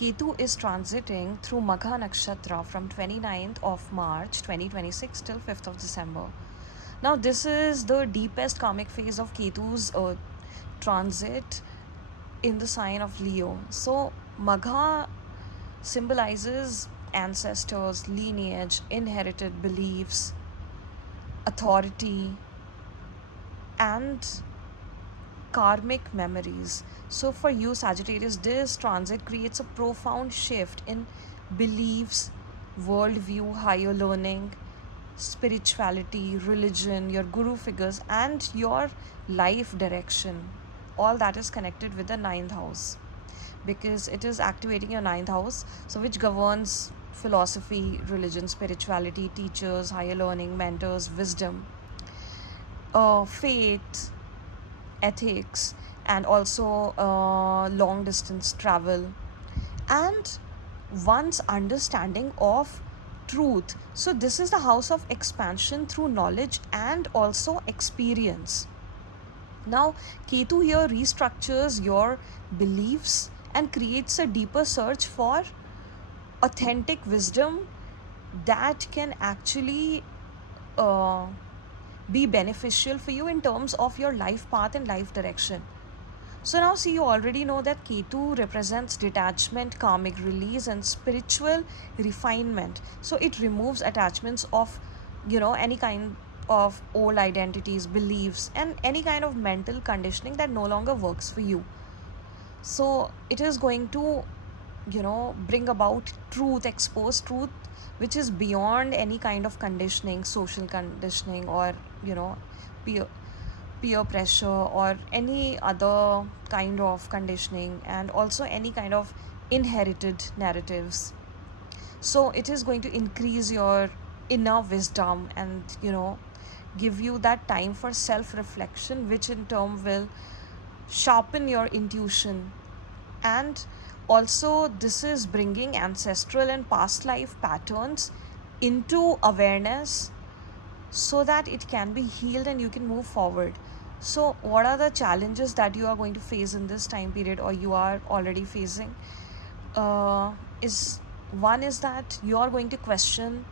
Ketu is transiting through Magha Nakshatra from 29th of March 2026 till 5th of December. Now, this is the deepest karmic phase of Ketu's transit in the sign of Leo. So, Magha symbolizes ancestors, lineage, inherited beliefs, authority, and karmic memories. So, for you, Sagittarius, this transit creates a profound shift in beliefs, worldview, higher learning, spirituality, religion, your guru figures, and your life direction. All that is connected with the ninth house because it is activating your ninth house, so which governs philosophy, religion, spirituality, teachers, higher learning, mentors, wisdom, faith, ethics, and also long distance travel, and one's understanding of truth. So, this is the house of expansion through knowledge and also experience. Now, Ketu here restructures your beliefs and creates a deeper search for authentic wisdom that can actually be beneficial for you in terms of your life path and life direction. So now see, you already know that Ketu represents detachment, karmic release, and spiritual refinement. So it removes attachments of, any kind of old identities, beliefs, and any kind of mental conditioning that no longer works for you. So it is going to, bring about truth, expose truth, which is beyond any kind of conditioning, social conditioning, or, peer pressure, or any other kind of conditioning, and also any kind of inherited narratives. So it is going to increase your inner wisdom and, give you that time for self reflection, which in turn will sharpen your intuition. And also, this is bringing ancestral and past life patterns into awareness so that it can be healed and you can move forward. So, what are the challenges that you are going to face in this time period, or you are already facing? Is one is that you are going to question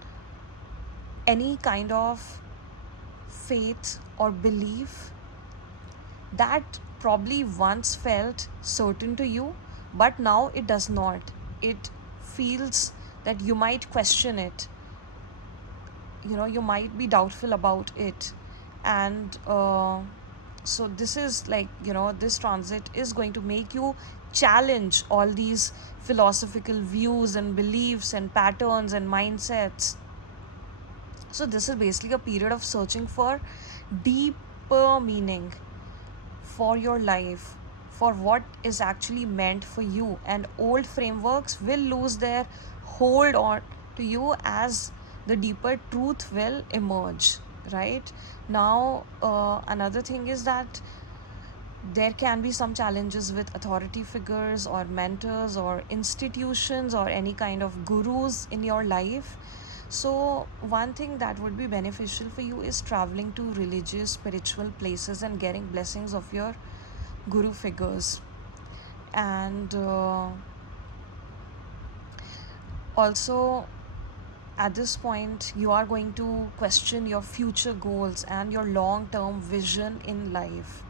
any kind of faith or belief that probably once felt certain to you, but now it does not. It feels that you might question it, you might be doubtful about it. And so this is like, this transit is going to make you challenge all these philosophical views and beliefs and patterns and mindsets. So this is basically a period of searching for deeper meaning for your life, for what is actually meant for you, and old frameworks will lose their hold on to you as the deeper truth will emerge. Right now, another thing is that there can be some challenges with authority figures or mentors or institutions or any kind of gurus in your life. So one thing that would be beneficial for you is traveling to religious, spiritual places and getting blessings of your guru figures. And also, at this point, you are going to question your future goals and your long-term vision in life,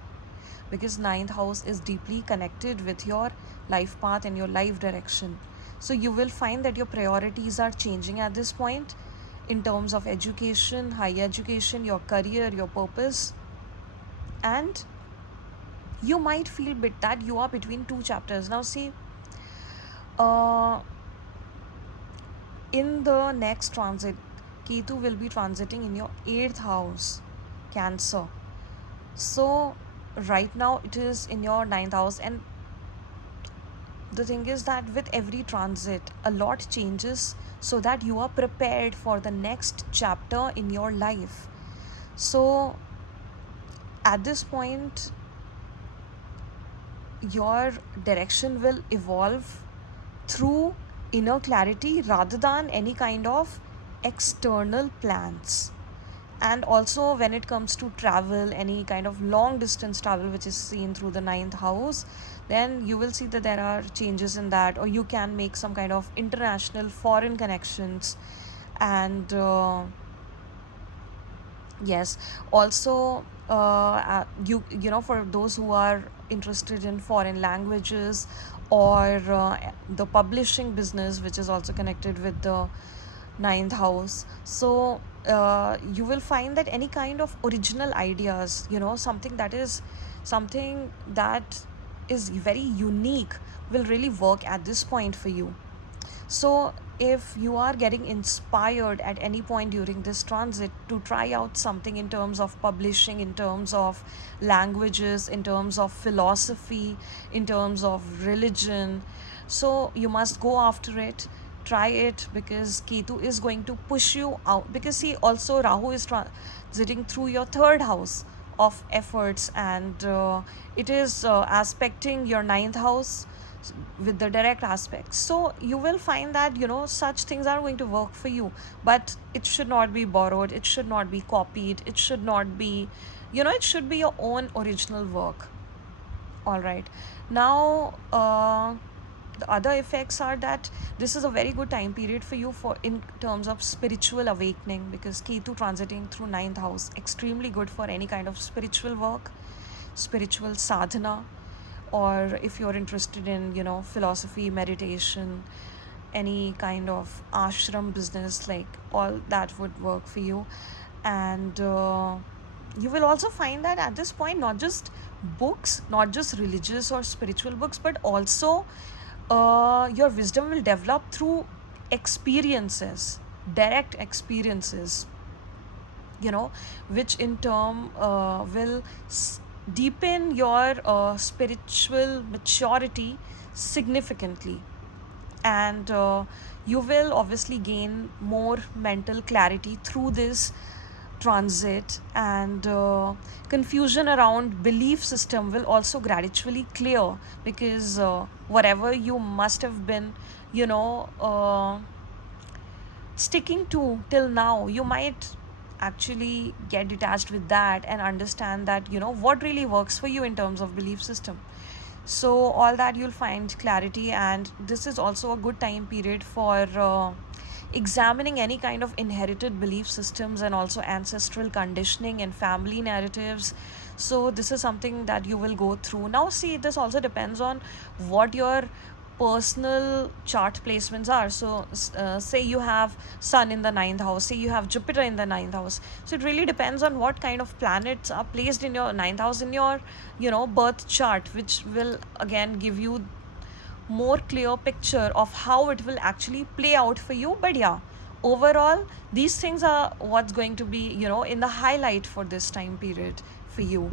because ninth house is deeply connected with your life path and your life direction. So you will find that your priorities are changing at this point in terms of education, higher education, your career, your purpose. And you might feel bit that you are between two chapters. Now see, in the next transit, Ketu will be transiting in your 8th house, Cancer. So right now it is in your 9th house, and the thing is that with every transit a lot changes so that you are prepared for the next chapter in your life. So at this point, your direction will evolve through inner clarity rather than any kind of external plans. And also when it comes to travel, any kind of long distance travel which is seen through the ninth house, then you will see that there are changes in that, or you can make some kind of international foreign connections. And yes, also you know, for those who are interested in foreign languages, or the publishing business, which is also connected with the ninth house. So you will find that any kind of original ideas, you know, something that is very unique, will really work at this point for you. So, if you are getting inspired at any point during this transit to try out something in terms of publishing, in terms of languages, in terms of philosophy, in terms of religion, so you must go after it. Try it, because Ketu is going to push you out. Because see, also Rahu is transiting through your third house of efforts, and it is aspecting your ninth house with the direct aspects. So you will find that, you know, such things are going to work for you, but it should not be borrowed, it should not be copied, it should not be, you know, it should be your own original work. All right. Now the other effects are that this is a very good time period for you for in terms of spiritual awakening, because Ketu transiting through ninth house, extremely good for any kind of spiritual work, spiritual sadhana, or if you're interested in, you know, philosophy, meditation, any kind of ashram business, like all that would work for you. And you will also find that at this point, not just books, not just religious or spiritual books, but also your wisdom will develop through experiences, direct experiences, you know, which in turn will deepen your spiritual maturity significantly. And you will obviously gain more mental clarity through this transit. And confusion around belief system will also gradually clear, because whatever you must have been, you know, sticking to till now, you might actually get detached with that and understand that, you know, what really works for you in terms of belief system. So all that you'll find clarity. And this is also a good time period for examining any kind of inherited belief systems, and also ancestral conditioning and family narratives. So this is something that you will go through. Now see, this also depends on what your personal chart placements are. So say you have sun in the ninth house, say you have Jupiter in the ninth house. So it really depends on what kind of planets are placed in your ninth house in your, you know, birth chart, which will again give you more clear picture of how it will actually play out for you. But yeah, overall, these things are what's going to be, you know, in the highlight for this time period for you.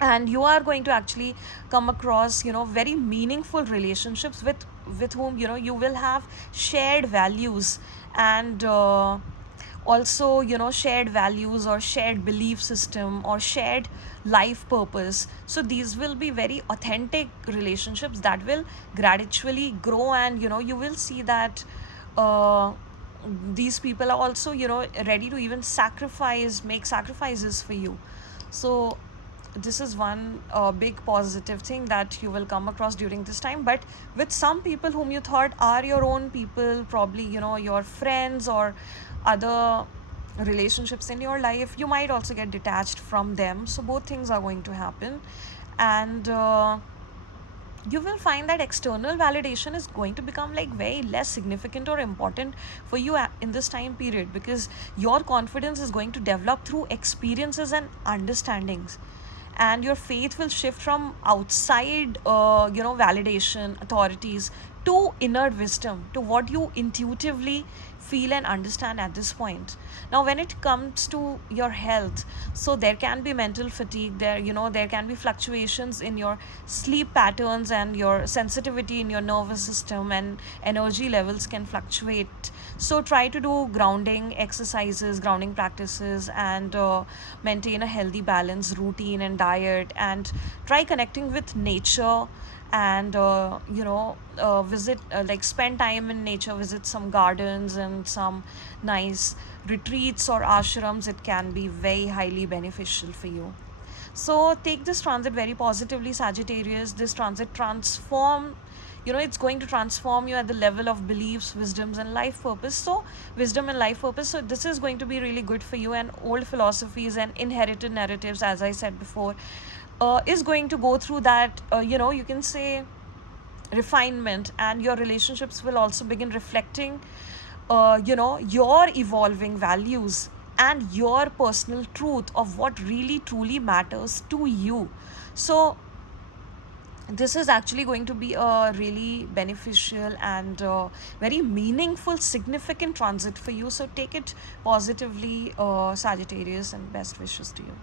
And you are going to actually come across, you know, very meaningful relationships with whom, you know, you will have shared values. And also, you know, shared values or shared belief system or shared life purpose. So these will be very authentic relationships that will gradually grow. And you know, you will see that uh, these people are also, you know, ready to even make sacrifices for you. So this is one big positive thing that you will come across during this time. But with some people whom you thought are your own people, probably, you know, your friends or other relationships in your life, you might also get detached from them. So both things are going to happen. And you will find that external validation is going to become like very less significant or important for you in this time period, because your confidence is going to develop through experiences and understandings. And your faith will shift from outside, you know, validation, authorities, to inner wisdom, to what you intuitively feel and understand at this point. Now when it comes to your health, so there can be mental fatigue there, you know, there can be fluctuations in your sleep patterns, and your sensitivity in your nervous system and energy levels can fluctuate. So try to do grounding exercises, grounding practices, and maintain a healthy balance routine and diet, and try connecting with nature. and visit, like spend time in nature, visit some gardens and some nice retreats or ashrams. It can be very highly beneficial for you. So take this transit very positively, Sagittarius. This transit transform, it's going to transform you at the level of beliefs, wisdoms, and life purpose. So wisdom and life purpose. So this is going to be really good for you. And old philosophies and inherited narratives, as I said before, is going to go through that. You can say refinement, and your relationships will also begin reflecting your evolving values and your personal truth of what really truly matters to you. So this is actually going to be a really beneficial and very meaningful, significant transit for you. So take it positively, Sagittarius, and best wishes to you.